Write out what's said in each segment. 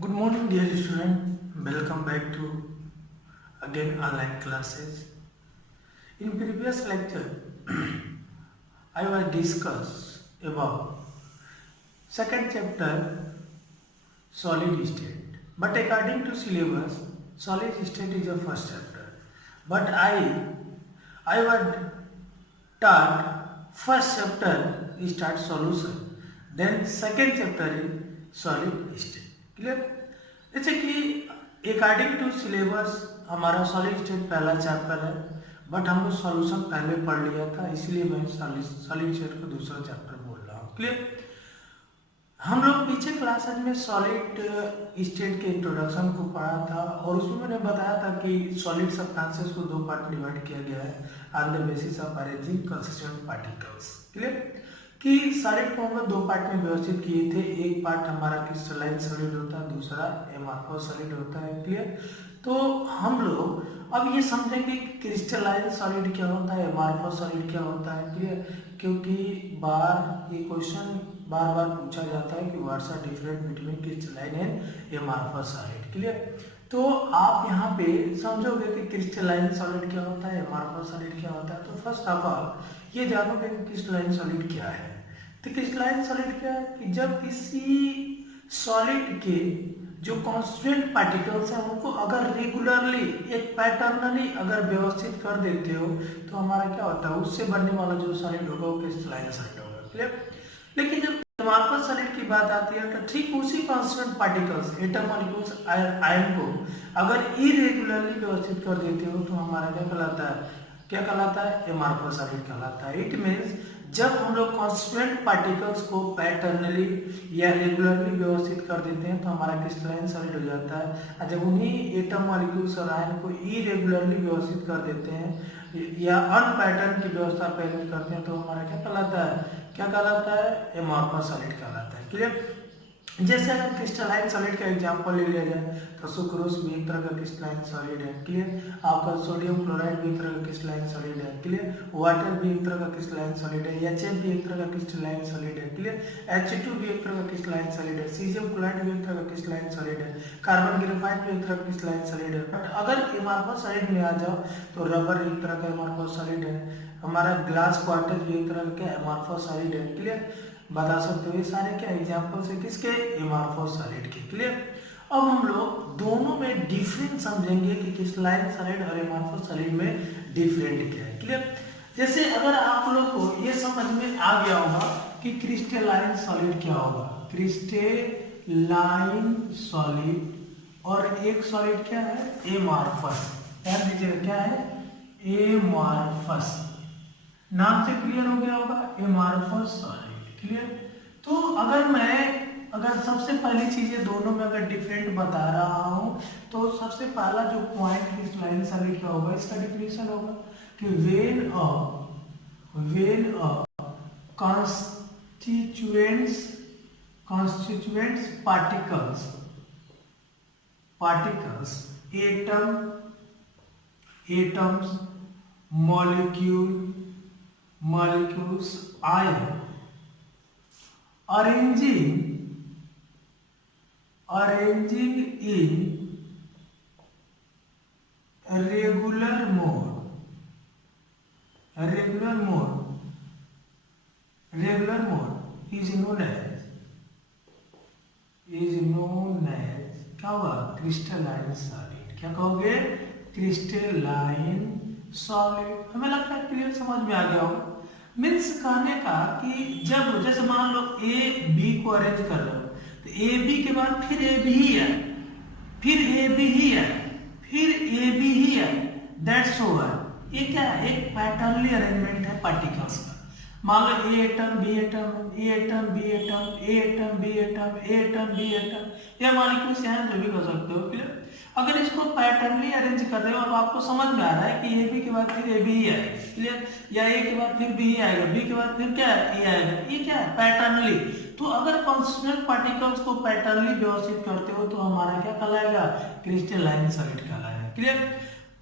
Good morning, dear student. Welcome back to again online classes. In previous lecture, I will discuss about second chapter solid state. But according to syllabus, solid state is the first chapter. But I would taught first chapter is start solution. Then second chapter is solid state. Clear. जैसे कि according to syllabus हमारा solid state पहला chapter है, but हमने solution पहले पढ़ लिया था, इसलिए मैं सॉलिड स्टेट को दूसरा चैप्टर बोल रहा हूँ। क्लियर। हम लोग पीछे क्लासेज में सॉलिड स्टेट के इंट्रोडक्शन को पढ़ा था और उसमें मैंने बताया था कि सॉलिड सब्सटेंसेस को दो पार्ट में डिवाइड किया गया है on the basis of arranging consistent particles. Clear. कि सॉलिड को हम दो पार्ट में व्यवस्थित किए थे, एक पार्ट हमारा क्रिस्टलाइन सॉलिड होता है, दूसरा एमॉर्फस सॉलिड होता है। क्लियर। तो हम लोग अब ये समझेंगे कि क्रिस्टलाइन सॉलिड क्या होता है, एमॉर्फस सॉलिड क्या होता है। क्लियर। क्योंकि ये क्वेश्चन बार बार पूछा जाता है कि what's are difference between crystalline and amorphous solid. Clear. तो आप यहाँ पे समझोगे कि क्रिस्टलाइन सॉलिड क्या होता है, एमॉर्फस सॉलिड क्या होता है। तो फर्स्ट ऑफ ऑल ये जानोगे कि क्रिस्टलाइन सॉलिड क्या है। तो क्रिस्टलाइन सॉलिड क्या है कि जब किसी सॉलिड के जो कॉन्स्टेंट पार्टिकल्स हैं उनको अगर रेगुलरली एक पैटर्नली अगर व्यवस्थित कर देते हो तो हमारा क्या होता है, उससे बनने वाला जो सॉलिड होगा वो क्रिस्टलाइन सॉलिड होगा। क्लियर। लेकिन जब एमॉर्फस सॉलिड की बात आती है तो ठीक उसी constant particles atom molecules ion को अगर इरेगुलरली व्यवस्थित कर देते हो तो हमारा क्या कहलाता है, एमॉर्फस सॉलिड कहलाता है। इट मीन्स जब हम लोग कॉन्स्टेंट पार्टिकल्स को पैटर्नली या रेगुलरली व्यवस्थित कर देते हैं तो हमारा क्रिस्टलाइन सॉलिड हो जाता है। और जब उन्हीं एटम मॉलिक्यूल्स और आयन को इरेगुलरली व्यवस्थित कर देते हैं या अनपैटर्न की व्यवस्था पहले करते हैं तो हमारा क्या कहलाता है, एमॉर्फस सॉलिड कहलाता है। क्लियर। जैसे अगर क्रिस्टलाइन सॉलिड का एग्जांपल ले लिया जाए तो सुक्रोज भी एक तरह का क्रिस्टलाइन सॉलिड है। क्लियर। आपका सोडियम क्लोराइड भी एक तरह का क्रिस्टलाइन सॉलिड है। क्लियर। वाटर भी एक तरह का क्रिस्टलाइन सॉलिड है। HF भी एक तरह का क्रिस्टलाइन सॉलिड है। क्लियर। H2 भी एक तरह का क्रिस्टलाइन सॉलिड है। सीजियम क्लोराइड भी एक तरह का क्रिस्टलाइन सॉलिड है। कार्बन ग्रेफाइट भी एक तरह का क्रिस्टलाइन सॉलिड है। बट अगर एमॉर्फस सॉलिड में आ जाओ तो रबर एक तरह का एमॉर्फस सॉलिड है, हमारा ग्लास क्वार्टर भी एक तरह का एमॉर्फस सॉलिड है। क्लियर। बता सकते हो ये सारे क्या एग्जांपल्स है किसके, एमॉर्फस सॉलिड के। क्लियर। अब हम लोग दोनों में डिफरेंस समझेंगे कि क्रिस्टलाइन सॉलिड और एमॉर्फस सॉलिड में डिफरेंट क्या है। क्लियर। जैसे अगर आप लोग को ये समझ में आ गया होगा कि क्रिस्टलाइन सॉलिड क्या होगा, क्रिस्टलाइन सॉलिड और एक सॉलिड क्या है, एमॉर्फस। ध्यान दीजिएगा क्या है, एमॉर्फस। नाम से क्लियर हो गया होगा, एमॉर्फस सॉलिड। क्लियर। तो अगर सबसे पहली चीज ये दोनों में अगर डिफरेंट बता रहा हूं तो सबसे पहला जो पॉइंट क्रिस्टलाइन सॉलिड का होगा इसका डिफिनेशन होगा कि when a constituents particles atoms molecules ion arranging in regular mode is known as क्या हुआ, क्रिस्टलाइन सॉलिड। क्या कहोगे, क्रिस्टलाइन सॉलिड। हमें लगता है क्लियर समझ में आ गया होगा। मीन्स कहने का कि जब जैसे मान लो ए बी को अरेंज कर रहे हो तो ए बी के बाद फिर ए बी ही है, फिर ए बी ही है, फिर ए बी ही है, दैट्स ओवर। ये क्या है, एक पैटर्नली अरेंजमेंट है पार्टिकल्स का। मान लो ए एटम बी एटम, ए एटम बी एटम, ए एटम बी एटम, ए एटम बी एटम, या मॉलिक्यूल्स यहाँ जो भी कर सकते हो। क्लियर। अगर इसको पैटर्नली अरेंज कर रहे हो और आपको समझ में आ रहा है कि ए बी के बाद फिर ए बी ही आएगा। क्लियर। या ए के बाद फिर बी ही आएगा, बी के बाद फिर क्या है, ए आएगा। ये क्या है, पैटर्नली। तो अगर कॉन्स्टेंट पार्टिकल्स को पैटर्नली व्यवस्थित करते हो तो हमारा क्या कहलाएगा, क्रिस्टलाइन सॉलिड कहलाएगा। क्लियर।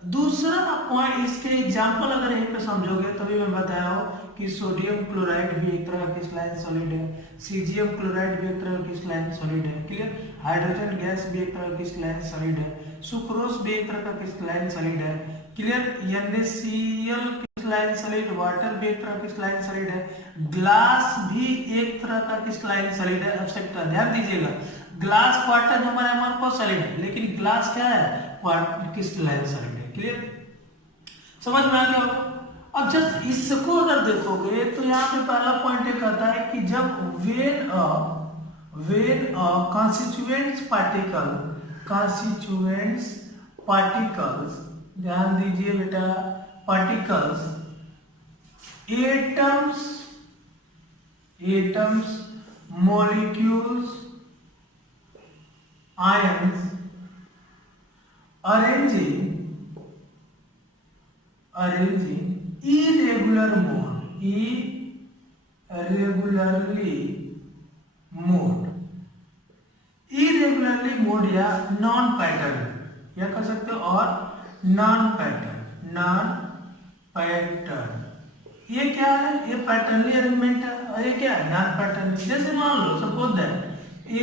दूसरा पॉइंट, इसके एग्जांपल अगर यहीं पे समझोगे तभी मैं बताया हूँ कि सोडियम क्लोराइड भी एक तरह का क्रिस्टलाइन सॉलिड है, सीजियम क्लोराइड भी एक तरह का क्रिस्टलाइन सॉलिड है, क्लियर। हाइड्रोजन गैस भी एक तरह का क्रिस्टलाइन सॉलिड है, सुक्रोज भी एक तरह का क्रिस्टलाइन सॉलिड है, clear. NaCl crystalline solid, water भी एक तरह का क्रिस्टलाइन सॉलिड है, ग्लास भी एक तरह का क्रिस्टलाइन सॉलिड है। एब्स्ट्रैक्ट ध्यान दीजिएगा, ग्लास क्वार्टर हमारा अमोर्फस सॉलिड है, लेकिन ग्लास क्या है, क्रिस्टलाइन सॉलिड है, क्लियर। समझ में आ गया होगा। अब जब इसको अगर देखोगे तो यहाँ पे पहला पॉइंट ये कहता है कि जब वेन कॉन्स्टिट्यूएंट्स पार्टिकल्स, ध्यान दीजिए बेटा, particles atoms molecules ions arranging irregularly mode या नॉन पैटर्न या कह सकते हो, और नॉन पैटर्न ये क्या है, ये पैटर्नली अरेंजमेंट है, और ये क्या है, नॉन पैटर्न। जैसे मान लो सपोज दैट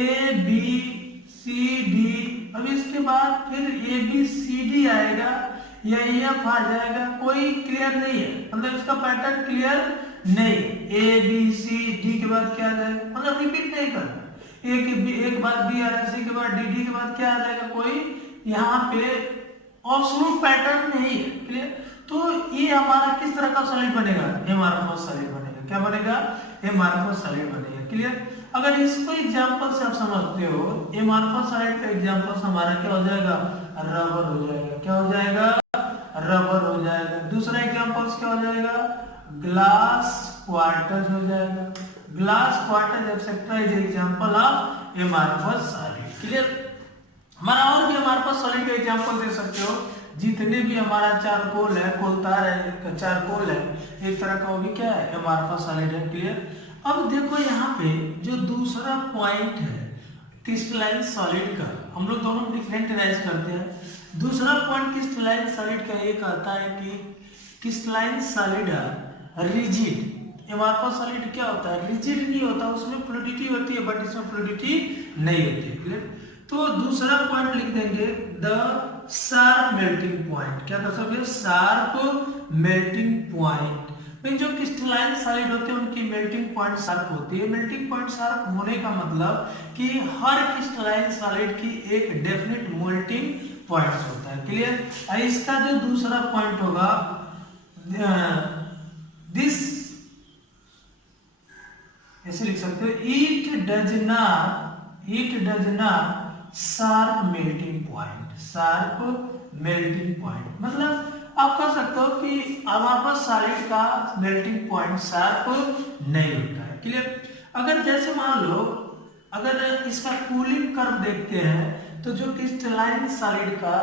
ABCD, अब इसके बाद फिर ABCD आएगा या EF आ जाएगा, कोई क्लियर नहीं है, मतलब इसका पैटर्न क्लियर नहीं। ABCD के बाद क्या आ जाएगा, मतलब रिपीट नहीं करना, एक बाद B आ जाएगा, C के बाद D के बाद क्या आ जाएगा, कोई यहाँ पे एब्सोल्यूट पैटर्न नहीं है, क्लियर। तो ये हमारा किस तरह का सॉलिड बनेगा, एमआरएफएस सॉलिड बनेगा। क्या बनेगा, एमआरएफएस सॉलिड बनेगा, क्लियर। अगर इसको एग्जांपल से आप समझते हो, एमआरएफएस सॉलिड का एग्जांपल हमारा क्या हो जाएगा, रबर हो जाएगा। क्या हो जाएगा, रबर हो जाएगा। दूसरा एग्जांपल क्या हो जाएगा, ग्लास क्वार्टर्स हो जाएगा। Glass quarters etcetera is example of amorphous solid, clear. हमारा और भी एमआरएफएस सॉलिड का एग्जांपल दे सकते हो, जितने भी हमारा चारकोल है, कोलतार है, चारकोल है, एक तरह का वो भी क्या है, एमआरएफएस सॉलिड है, क्लियर। अब देखो यहाँ पे जो दूसरा पॉइंट है क्रिस्टलाइन सॉलिड का, हम लोग दोनों डिफरेंशिएट करते हैं। दूसरा पॉइंट क्रिस्टलाइन सॉलिड का ये कहता है कि क्रिस्टलाइन सॉलिड रिजिड, एमआरएफएस सॉलिड क्या होता है, रिजिड नहीं होता, उसमें फ्लूइडिटी होती है, बट इसमें फ्लूइडिटी नहीं होती है, क्लियर। तो दूसरा पॉइंट लिख देंगे द शार्प मेल्टिंग पॉइंट। क्या कर सकते हैं, शार्प मेल्टिंग पॉइंट। जो क्रिस्टलाइन सॉलिड होते हैं उनकी मेल्टिंग पॉइंट शार्प होती है। मेल्टिंग पॉइंट शार्प होने का मतलब कि हर क्रिस्टलाइन सॉलिड की एक डेफिनेट मेल्टिंग पॉइंट होता है, क्लियर। इसका जो दूसरा पॉइंट होगा, दिस ऐसे लिख सकते हो, it does not sharp melting point, मतलब आप कह सकते हो कि हमारे पास सॉलिड का मेल्टिंग पॉइंट शार्प नहीं होता है, क्लियर। अगर जैसे मान लो अगर इसका कूलिंग कर्व देखते हैं तो जो क्रिस्टलाइन सॉलिड का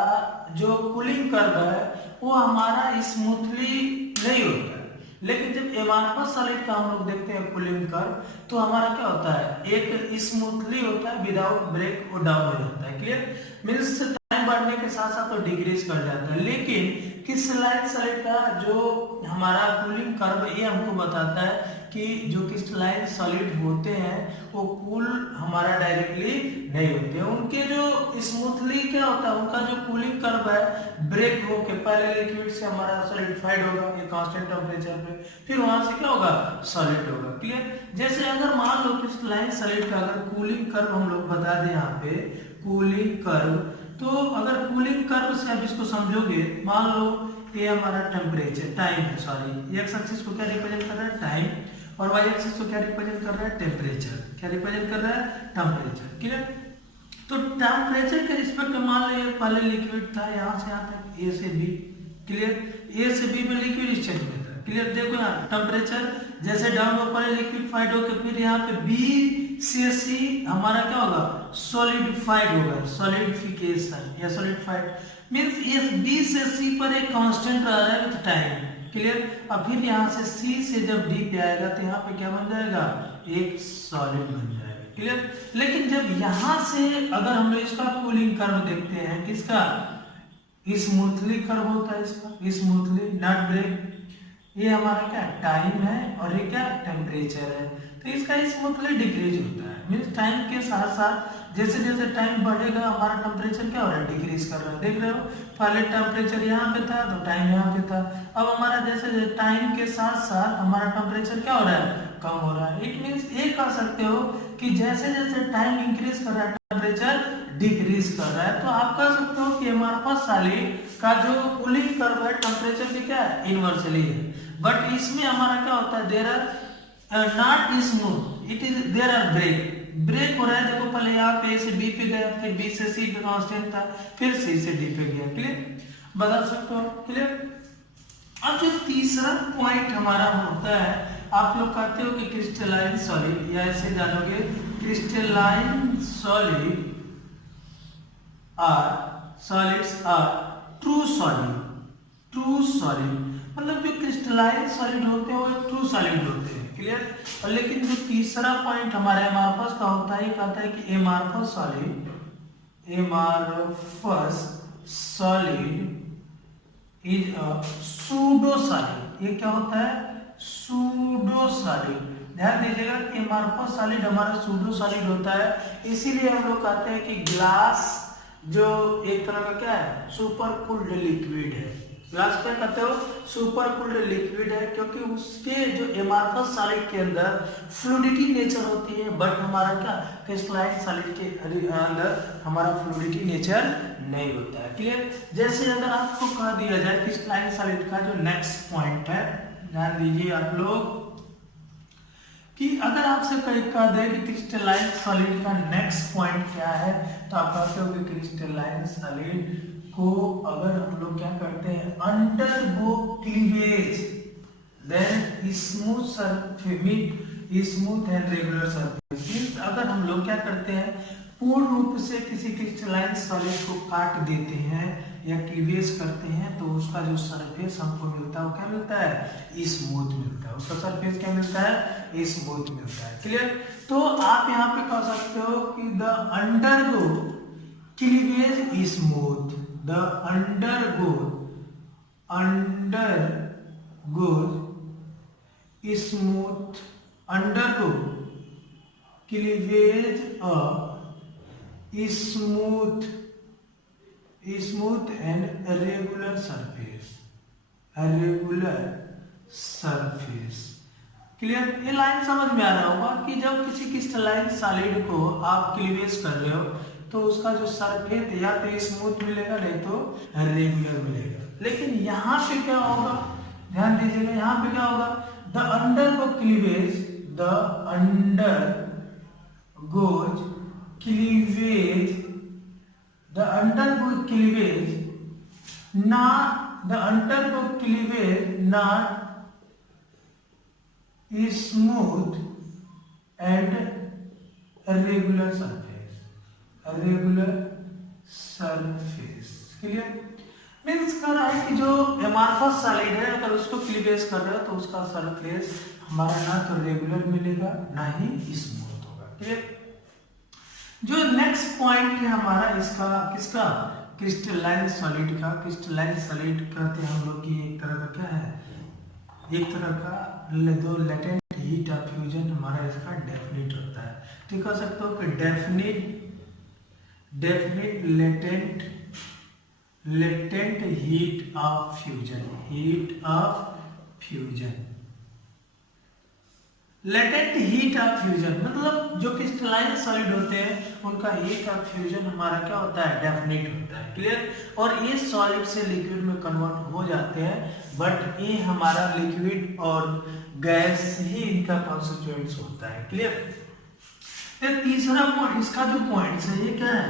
जो कूलिंग कर्व है वो हमारा स्मूथली नहीं होता है, लेकिन जब एमआरएफएस सॉलिड का हम लोग देखते हैं कूलिंग कर्व तो हमारा क्या होता है, एक स्मूथली होता है, विदाउट ब्रेक वो डाउन हो जाता है, क्लियर। मींस टाइम बढ़ने के साथ साथ तो डिक्रीज कर जाता है। लेकिन क्रिस्टलाइन सॉलिड का जो हमारा कूलिंग कर्व ये हमको बताता है कि जो क्रिस्टलाइन सॉलिड होते हैं वो कूल हमारा डायरेक्टली नहीं होते हैं, उनके जो स्मूथली क्या होता है, उनका जो कूलिंग कर्व है ब्रेक होके पहले लिक्विड से हमारा सॉलिडिफाइड होगा ये कांस्टेंट टेंपरेचर पे, फिर वहां से क्या होगा, सॉलिड होगा, क्लियर। जैसे अगर मान लो क्रिस्टलाइन सॉलिड का अगर कूलिंग कर्व हम लोग बता दें यहाँ पे कूलिंग कर्व, तो अगर कूलिंग कर्व से आप इसको समझोगे, मान लो ये हमारा टेम्परेचर टाइम है, सॉरी एक्स एक्सिस को क्या रिप्रेजेंट कर रहा है, टाइम, और वाई एक्सिस को क्या रिप्रेजेंट कर रहा है, टेम्परेचर। क्या रिप्रेजेंट कर रहा है, टेम्परेचर, क्लियर। तो टेम्परेचर के रिस्पेक्ट में मान लो पहले लिक्विड था यहाँ से यहाँ तक ए से बी, क्लियर। ए से बी में लिक्विड स्टेट में था, क्लियर। देखो यहाँ टेम्परेचर जैसे डाउन हो पहले लिक्विडिफाइड होकर फिर यहाँ पे बी से सी हमारा क्या होगा, सॉलिडिफाइड होगा, सॉलिडिफिकेशन या सॉलिडिफाइड मींस इस बी से सी पर एक कांस्टेंट रह रहा है विद टाइम, क्लियर। अब फिर यहाँ से सी से जब डी पे आएगा तो यहाँ पे क्या बन जाएगा, एक सॉलिड बन जाएगा, क्लियर। लेकिन जब यहाँ से अगर हम इसका कूलिंग कर्व देखते हैं, किसका, स्मूथली कर्व होता है इसका, स्मूथली नॉट ब्रेक, ये हमारा क्या टाइम है और ये क्या टेम्परेचर है। तो इसका स्मूथली डिक्रीज होता है, मीन्स टाइम के साथ साथ जैसे जैसे टाइम बढ़ेगा हमारा टेम्परेचर क्या हो रहा है, डिक्रीज कर रहा है। देख रहे हो, पहले टेम्परेचर यहाँ पे था तो टाइम यहाँ पे था, अब हमारा जैसे टाइम के साथ साथ हमारा टेम्परेचर क्या हो रहा है, कम हो रहा है। इट मीन्स ये कह सकते हो कि जैसे जैसे टाइम इंक्रीज कर रहा है टेम्परेचर डिक्रीज कर रहा है। तो आप कह सकते हो कि हमारे पास सॉलिड का जो कूलिंग कर्व है टेम्परेचर की क्या है, इनवर्सली है। बट इसमें हमारा क्या होता है, there are not smooth, it is there are break हो रहा है। देखो पहले यहाँ पे से बी पे गया, फिर बी से सी पे कांस्टेंट था, फिर सी से डी पे गया। क्लियर, बता सकते हो, क्लियर। अब जो तीसरा पॉइंट हमारा होता है, आप लोग कहते हो कि क्रिस्टलाइन सॉलिड, या ऐसे जानोगे crystalline solid or solids or true solid. True solid मतलब जो क्रिस्टलाइन सॉलिड होते हैं वो ट्रू सॉलिड होते हैं। क्लियर। और लेकिन जो तीसरा पॉइंट हमारे एमार्फस का होता है, कहता है कि amorphous solid is a pseudo solid. ये क्या होता है, सूडो सॉलिड। ध्यान दीजिएगा कि एमार्फस सॉलिड हमारा सूडो सॉलिड होता है। इसीलिए हम लोग कहते हैं कि ग्लास जो एक तरह का क्या है, सुपर कूल्ड लिक्विड है। ग्लास क्या कहते हो, सुपर कूल्ड लिक्विड है, क्योंकि उसके जो एमार्फस सॉलिड के अंदर फ्लूइडिटी नेचर होती है, बट हमारा क्या क्रिस्टलाइन सॉलिड के अंदर हमारा फ्लूइडिटी नेचर नहीं होता है। क्लियर। जैसे अगर आपको कह दिया जाए क्रिस्टलाइन सॉलिड का जो नेक्स्ट पॉइंट है, ध्यान दीजिए आप लोग कि अगर आपसे कह दे कि क्रिस्टलाइन सॉलिड का नेक्स्ट पॉइंट क्या है, तो आप कहते हो कि क्रिस्टलाइन सॉलिड को अगर हम लोग क्या करते हैं, undergo cleavage then smooth surface, smooth and regular surface. अगर हम लोग क्या करते हैं, पूर्ण रूप से किसी क्रिस्टलाइन सॉलिड को काट देते हैं या क्लीवेज करते हैं, तो उसका जो सरफेस हमको मिलता है वो क्या मिलता है, स्मूथ मिलता है। उसका सरफेस क्या मिलता है, स्मूथ मिलता है। क्लियर। तो आप यहाँ पे कह सकते हो कि the undergo cleavage smooth, the undergo smooth, undergo cleavage smooth and regular surface। Clear. ये लाइन समझ में आ रहा होगा कि जब किसी क्रिस्टलाइन सॉलिड को आप क्लीवेज कर रहे हो तो उसका जो सरफेस या तो स्मूथ मिलेगा नहीं तो रेगुलर मिलेगा। लेकिन यहाँ पे क्या होगा, ध्यान दीजिएगा, यहाँ पे क्या होगा, द अंडर को cleavage, the under goes cleavage, the undergo cleavage not, the undergo cleavage not smooth and regular surface, clear. Means कर रहा है कि जो एमार्फस सॉलिड है अगर उसको क्लीवेज कर रहे हो तो उसका सरफेस हमारा ना तो रेगुलर मिलेगा ना ही स्मूथ होगा। क्लियर। जो नेक्स्ट पॉइंट है हमारा इसका किसका, क्रिस्टलाइन सॉलिड का। क्रिस्टलाइन सॉलिड कहते हैं हम लोग की एक तरह का क्या है, एक तरह का दो लेटेंट हीट ऑफ फ्यूजन हमारा इसका डेफिनिट होता है। तो कह सकते हो कि definite latent heat of fusion, latent heat of fusion मतलब जो क्रिस्टलाइन सॉलिड होते हैं उनका हीट ऑफ फ्यूजन हमारा क्या होता है, डेफिनेट होता है। क्लियर। और ये सॉलिड से लिक्विड में कन्वर्ट हो जाते हैं, बट ये हमारा लिक्विड और गैस ही इनका कॉन्स्टिट्यूएंट्स होता है। क्लियर। फिर तीसरा पॉइंट, इसका जो पॉइंट है ये क्या है,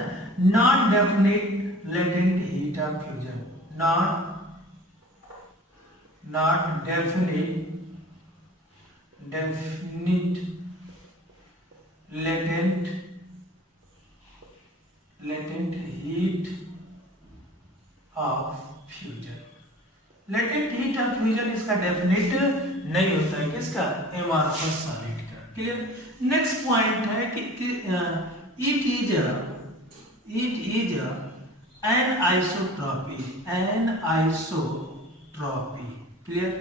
non definite latent heat of fusion, not definite latent heat of fusion। Latent heat of fusion इसका डेफिनेट नहीं होता है, किसका, एमार्फस सॉलिड का। क्लियर। नेक्स्ट पॉइंट है कि it is an isotropy. Clear.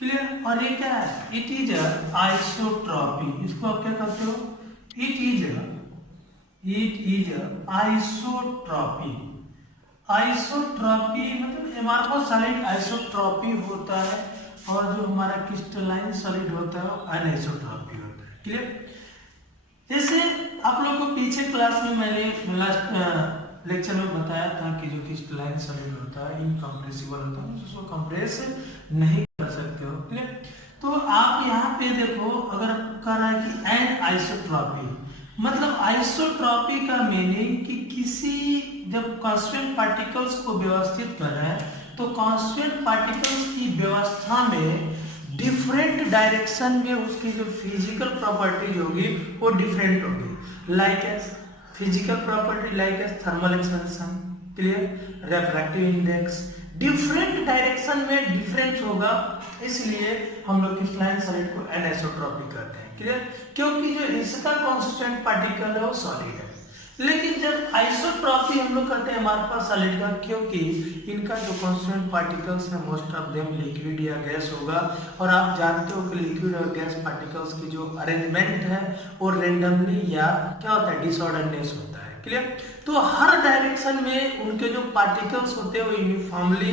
Clear. और ये क्या है, इट इज आइसोट्रॉपी, इसको आप क्या कहते हो, इट इज आइसोट्रॉपी। आइसोट्रॉपी मतलब एमार्फस सॉलिड आइसोट्रॉपी होता है, और जो हमारा क्रिस्टलाइन सॉलिड होता है वो अनआइसोट्रॉपी होता है। क्लियर। जैसे आप लोग को पीछे क्लास में मैंने लास्ट लेक्चर में बताया था कि जो क्रिस्टलाइन सॉलिड होता है इनकम्प्रेसिबल होता है, उसको कंप्रेस नहीं कर सकते हो। क्लियर। तो आप यहाँ पे देखो, अगर कह रहा है कि एन आइसोट्रॉपी, मतलब आइसोट्रॉपी का मीनिंग कि किसी जब कांस्टेंट पार्टिकल्स को व्यवस्थित कर रहे हैं तो कांस्टेंट पार्टिकल्स की व्यवस्था में डिफरेंट डायरेक्शन में उसकी जो फिजिकल प्रॉपर्टीज होगी वो डिफरेंट होगी। Like as physical property, like as thermal expansion, clear, refractive index, different direction में डिफरेंस होगा, इसलिए हम लोग क्रिस्टलाइन सॉलिड को एनिसोट्रॉपी कहते हैं। क्लियर। क्योंकि जो इसका कांस्टेंट पार्टिकल है वो सॉलिड है। लेकिन जब आइसोट्रॉपी हम लोग करते हैं अमार्फस सॉलिड का, क्योंकि इनका जो कांस्टेंट पार्टिकल्स है मोस्ट ऑफ देम लिक्विड या गैस होगा, और आप जानते हो कि लिक्विड और गैस पार्टिकल्स की जो अरेंजमेंट है वो रेंडमली या क्या होता है, डिसऑर्डरनेस होता है। क्लियर। तो हर डायरेक्शन में उनके जो पार्टिकल्स होते हैं वो यूनिफॉर्मली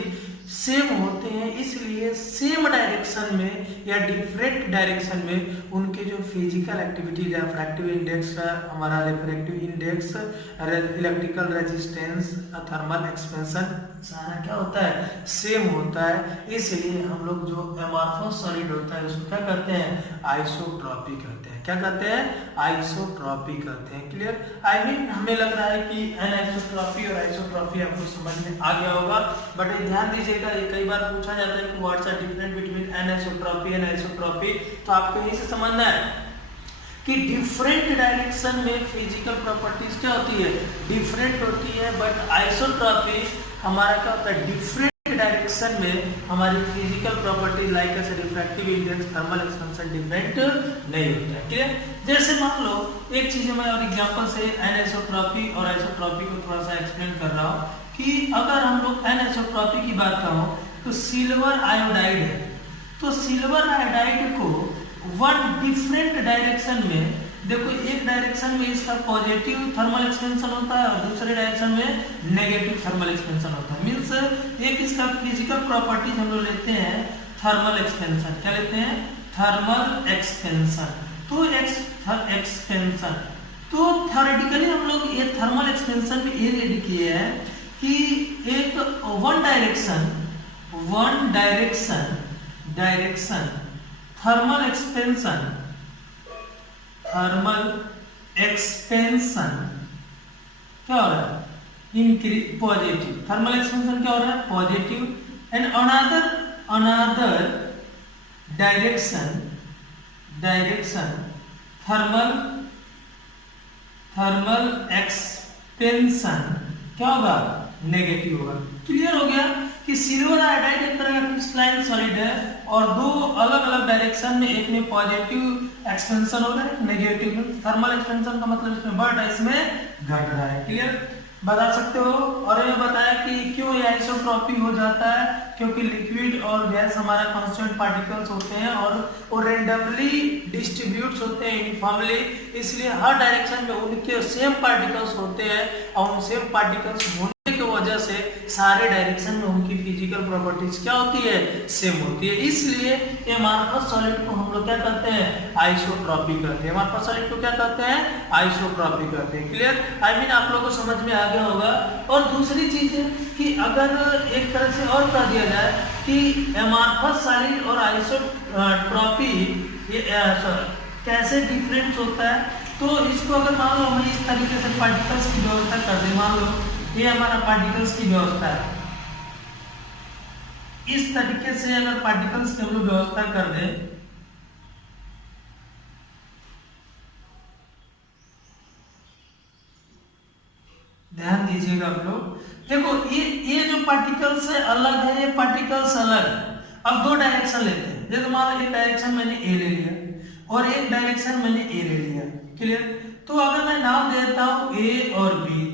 सेम होते हैं, इसलिए सेम डायरेक्शन में या डिफरेंट डायरेक्शन में उनके जो फिजिकल एक्टिविटी, रिफ्रैक्टिव इंडेक्स, हमारा refractive index, electrical resistance, thermal expansion, सारा क्या होता है, सेम होता है। इसलिए हम लोग जो एमार्फस सॉलिड होता है उसको क्या कहते हैं, आइसोट्रॉपी कहते हैं। क्या कहते हैं, आइसोट्रॉपी कहते हैं। क्लियर। आई मीन हमें लग रहा है कि एनिसोट्रॉपी और आइसोट्रॉपी आपको समझ में आ गया होगा, बट ध्यान दीजिएगा, ये कई बार पूछा जाता है कि what's are difference between anisotropy and isotropy, तो आपको यही से समझना है कि डिफरेंट डायरेक्शन में फिजिकल प्रॉपर्टीज क्या होती है, डिफरेंट होती है, बट आइसोट्रॉपी हमारा क्या होता है, डिफरेंट डायरेक्शन में हमारी physical property like as refractive index, thermal expansion different नहीं होता है। क्लियर। जैसे मान लो एक चीज मैं और एग्जांपल से एनिसोट्रॉपी और आइसोट्रॉपी को थोड़ा सा एक्सप्लेन कर रहा हूँ कि अगर हम लोग एनिसोट्रॉपी की बात करो तो सिल्वर आयोडाइड है, तो सिल्वर आयोडाइड को वन डिफरेंट डायरेक्शन में, देखो एक डायरेक्शन में इसका पॉजिटिव थर्मल एक्सपेंशन होता है और दूसरे डायरेक्शन में नेगेटिव थर्मल एक्सपेंशन होता है। मींस एक इसका फिजिकल प्रॉपर्टीज हम लोग लेते हैं थर्मल एक्सपेंशन, क्या लेते हैं, थर्मल एक्सपेंशन। तो एक्सपेंशन तो थ्योरेटिकली हम लोग ये थर्मल एक्सपेंशन में ये रीड किए हैं कि एक वन डायरेक्शन थर्मल एक्सपेंशन क्या हो रहा है, इंक्रीज पॉजिटिव, थर्मल एक्सपेंशन क्या हो रहा है, positive, and another direction thermal expansion क्या होगा, नेगेटिव होगा। क्लियर हो गया कि सिल्वर आयोडाइड एक तरह का क्रिस्टलाइन सॉलिड है और दो अलग अलग डायरेक्शन में, एक में पॉजिटिव एक्सपेंशन हो रहा है, नेगेटिव थर्मल एक्सपेंशन का मतलब इसमें बढ़ रहा है, इसमें घट रहा है। क्लियर, बता सकते हो। और ये बताया कि क्यों ये आइसोट्रॉपी हो जाता है, क्योंकि लिक्विड और गैस हमारा कांस्टेंट पार्टिकल्स होते हैं और वो रेंडमली डिस्ट्रीब्यूट्स होते हैं यूनिफॉर्मली, इसलिए हर डायरेक्शन में उनके सेम पार्टिकल्स होते हैं और उन सेम पार्टिकल्स होने की वजह से सारे डायरेक्शन में उनकी फिजिकल प्रॉपर्टीज क्या होती है, सेम होती है। इसलिए एमार्फस सॉलिड को हम लोग क्या कहते हैं, आइसोट्रॉपी कहते हैं। एमार्फस सॉलिड को क्या कहते हैं, आइसोट्रॉपी कहते हैं। क्लियर, आई मीन आप लोगों को समझ में आ गया होगा। और दूसरी चीज है कि अगर एक तरह से और कह दिया जाए कि एमार्फस सॉलिड और आइसोट्रॉपी ये कैसे डिफरेंस होता है, तो इसको अगर मान लो हम इस तरीके से पार्टिकल्स की व्यवस्था कर दें, मान लो ये हमारा पार्टिकल्स की व्यवस्था है, इस तरीके से अगर पार्टिकल्स की हम लोग व्यवस्था कर दें, ध्यान दीजिएगा आप लोग, देखो ये जो पार्टिकल्स है अलग है, ये पार्टिकल्स अलग है। अब दो डायरेक्शन लेते हैं, जैसे मान लो एक डायरेक्शन मैंने ए ले लिया और एक डायरेक्शन मैंने ए ले लिया। क्लियर, तो अगर मैं नाम देता हूं ए और बी,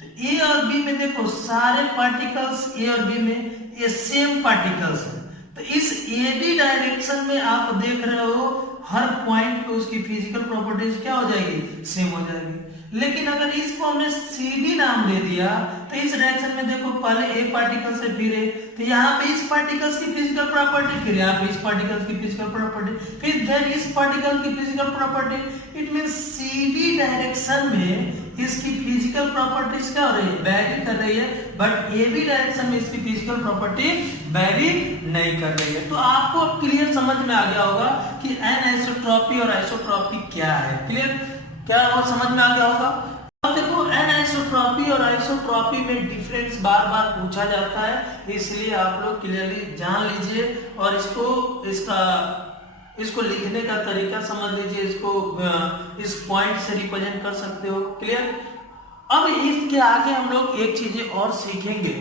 तो ए और बी में देखो सारे पार्टिकल्स ए और बी में ये सेम पार्टिकल्स है, तो इस ए बी डायरेक्शन में आप देख रहे हो हर पॉइंट पे उसकी फिजिकल प्रॉपर्टीज क्या हो जाएगी, सेम हो जाएगी। लेकिन अगर इसको हमने सी बी नाम दे दिया तो इस डायरेक्शन में देखो पहले ए पार्टिकल से फिर ए, तो यहाँ पे इस पार्टिकल्स की फिजिकल प्रॉपर्टी, फिर यहाँ पे इस पार्टिकल्स की फिजिकल प्रॉपर्टी, फिर देन इस पार्टिकल की physical property. It means C B direction में इसकी फिजिकल प्रॉपर्टीज क्या हो रही है, वेरी कर रही है, बट ए बी डायरेक्शन में इसकी फिजिकल प्रॉपर्टी वेरी नहीं कर रही है। तो आपको क्लियर समझ में आ गया होगा कि एनआइसोट्रॉपी और आइसोट्रॉपी क्या है। क्लियर, क्या और समझ में आ गया होगा। अब देखो एनआइसोट्रॉपी और आइसोट्रॉपी में डिफरेंस बार बार पूछा जाता है, इसलिए आप लोग क्लियरली जान लीजिए और इसको लिखने का तरीका समझ लीजिए, इसको इस पॉइंट से रिप्रेजेंट कर सकते हो। क्लियर। अब इसके आगे हम लोग एक चीज और सीखेंगे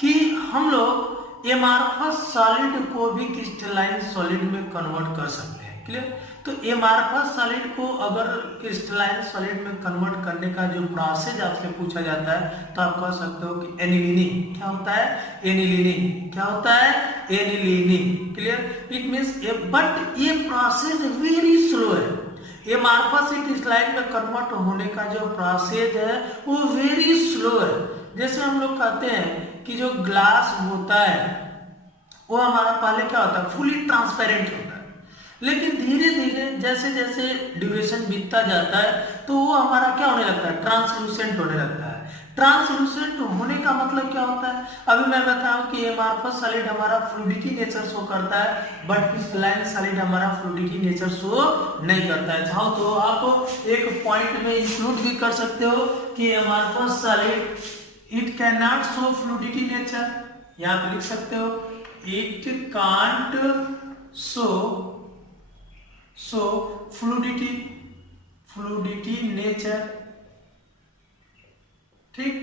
कि हम लोग एमार्फस सॉलिड को भी क्रिस्टलाइन सॉलिड में कन्वर्ट कर सकते हैं। क्लियर। तो एमार्फस सॉलिड को अगर क्रिस्टलाइन सॉलिड में कन्वर्ट करने का जो प्रोसेस आपसे पूछा जाता है तो आप कह सकते हो कि एनिलीनिंग। क्या होता है, एनिलीनिंग। क्या होता है, एनिलीनिंग। क्लियर। इट मींस बट ये प्रोसेस वेरी स्लो है। एमार्फस से क्रिस्टलाइन में कन्वर्ट होने का जो प्रोसेस है वो वेरी स्लो है। जैसे हम लोग कहते हैं कि जो ग्लास होता है वो हमारा पहले क्या होता है, फुली ट्रांसपेरेंट होता है, लेकिन धीरे धीरे जैसे जैसे ड्यूरेशन बीतता जाता है तो वो हमारा क्या होने लगता है, ट्रांसलूसेंट होने लगता है। ट्रांसलूसेंट होने का मतलब क्या होता है, अभी मैं बताऊं कि एमार्फस सॉलिड हमारा फ्लूइडिटी नेचर शो करता है, बट क्रिस्टलाइन सॉलिड हमारा फ्लूइडिटी नेचर शो नहीं करता है। चाहो तो आप एक पॉइंट में इंक्लूड भी कर सकते हो कि amorphous solid it can not show fluidity nature. यहां पे लिख सकते हो it can't show fluidity nature. ठीक,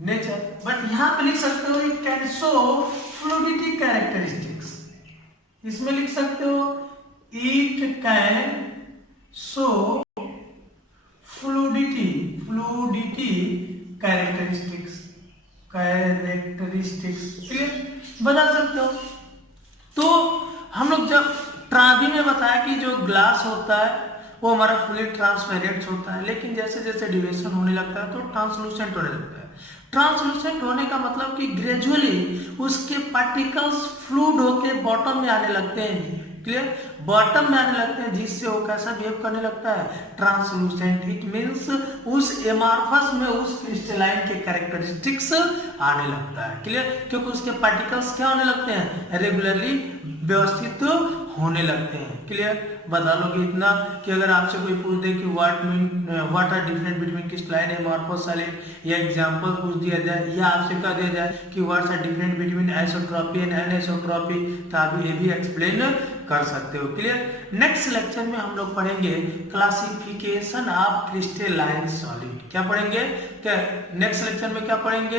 नेचर, बट यहां पे लिख सकते हो it can show fluidity characteristics. इसमें लिख सकते हो it can show fluidity characteristics. Clear, बता सकते हो। तो हम लोग जब ट्रांबी में बताया कि जो ग्लास होता है वो हमारा फुली ट्रांसपेरेंट होता है, लेकिन जैसे जैसे ड्यूरेशन होने लगता है तो ट्रांसलूसेंट होने लगता है। ट्रांसलूसेंट होने का मतलब कि ग्रेजुअली उसके पार्टिकल्स फ्लूइड होके बॉटम में आने लगते हैं। क्लियर, बॉटम में आने लगते हैं, जिससे वो कैसा बिहेव करने लगता है, ट्रांसलूसेंट। इट मींस उस एमार्फस में उस क्रिस्टलाइन के कैरेक्टरिस्टिक्स आने लगता है। क्लियर, क्योंकि उसके पार्टिकल्स क्या होने लगते हैं, रेगुलरली व्यवस्थित होने लगते हैं। क्लियर, बता लोगे इतना कि अगर आपसे कोई पूछ दे कि what are different between crystalline amorphous solid, या एग्जांपल पूछ दिया जाए, या आपसे कह दिया जाए कि what's are different between isotropy and anisotropy, तो आप ये भी एक्सप्लेन कर सकते हो। क्लियर। नेक्स्ट लेक्चर में हम लोग पढ़ेंगे क्लासिफिकेशन ऑफ क्रिस्टलाइन सॉलिड। क्या पढ़ेंगे, क्या नेक्स्ट लेक्चर में क्या पढ़ेंगे,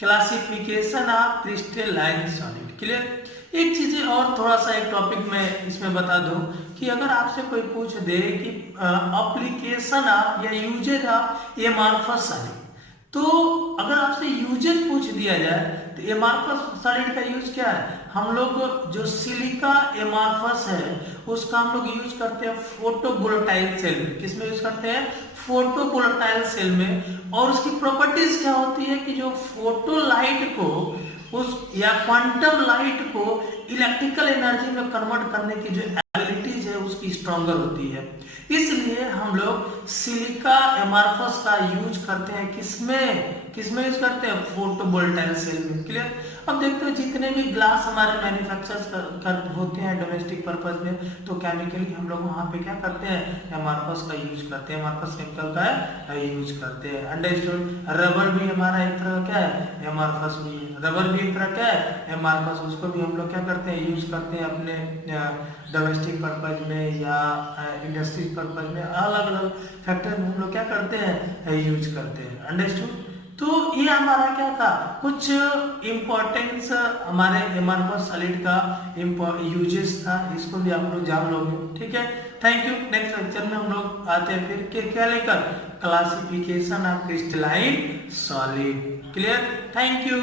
classification of crystalline solid. Clear. एक चीज और थोड़ा सा एक टॉपिक में इसमें बता दूं कि अगर आपसे कोई पूछ दे कि एप्लीकेशन ऑफ या यूजेज ऑफ एमार्फस सॉलिड, तो अगर आपसे यूजेज पूछ दिया जाए तो एमार्फस सॉलिड का यूज क्या है, हम लोग जो सिलिका एमार्फस है उसका हम लोग यूज करते हैं फोटोवोल्टाइक सेल में। किसमें यूज करते हैं, फोटोवोल्टाइक सेल में। और उसकी प्रॉपर्टीज क्या होती है कि जो फोटो लाइट को उस या क्वांटम लाइट को इलेक्ट्रिकल एनर्जी में कन्वर्ट करने की जो एबिलिटीज है उसकी स्ट्रॉन्गर होती है। इसलिए हम लोग सिलिका एमार्फस का यूज करते हैं, किसमें यूज करते हैं, फोटोवोल्टाइक सेल में। क्लियर। अब देखते हो जितने भी ग्लास हमारे मैन्युफैक्चर होते हैं डोमेस्टिक पर्पज में, तो केमिकली हम लोग वहां पे क्या करते हैं, एमार्फस का यूज करते हैं, एमार्फस केमिकल का यूज करते हैं। अंडरस्टूड। रबर भी हमारा एक तरह क्या है, एमार्फस भी है। रबर भी एक तरह क्या है, एमार्फस, उसको भी हम लोग क्या करते हैं, यूज करते हैं अपने डोमेस्टिक पर्पज में या इंडस्ट्रीज पर्पज में, अलग अलग फैक्टर में हम लोग क्या करते हैं, यूज करते हैं। अंडरस्टूड। तो ये हमारा क्या था, कुछ इम्पोर्टेंस हमारे एमार्फस सॉलिड का यूजेस था, इसको भी आप लोग जान लोगे। ठीक है, थैंक यू। नेक्स्ट लेक्चर में हम लोग आते हैं फिर क्या लेकर, classification of crystalline solid. Clear, thank you.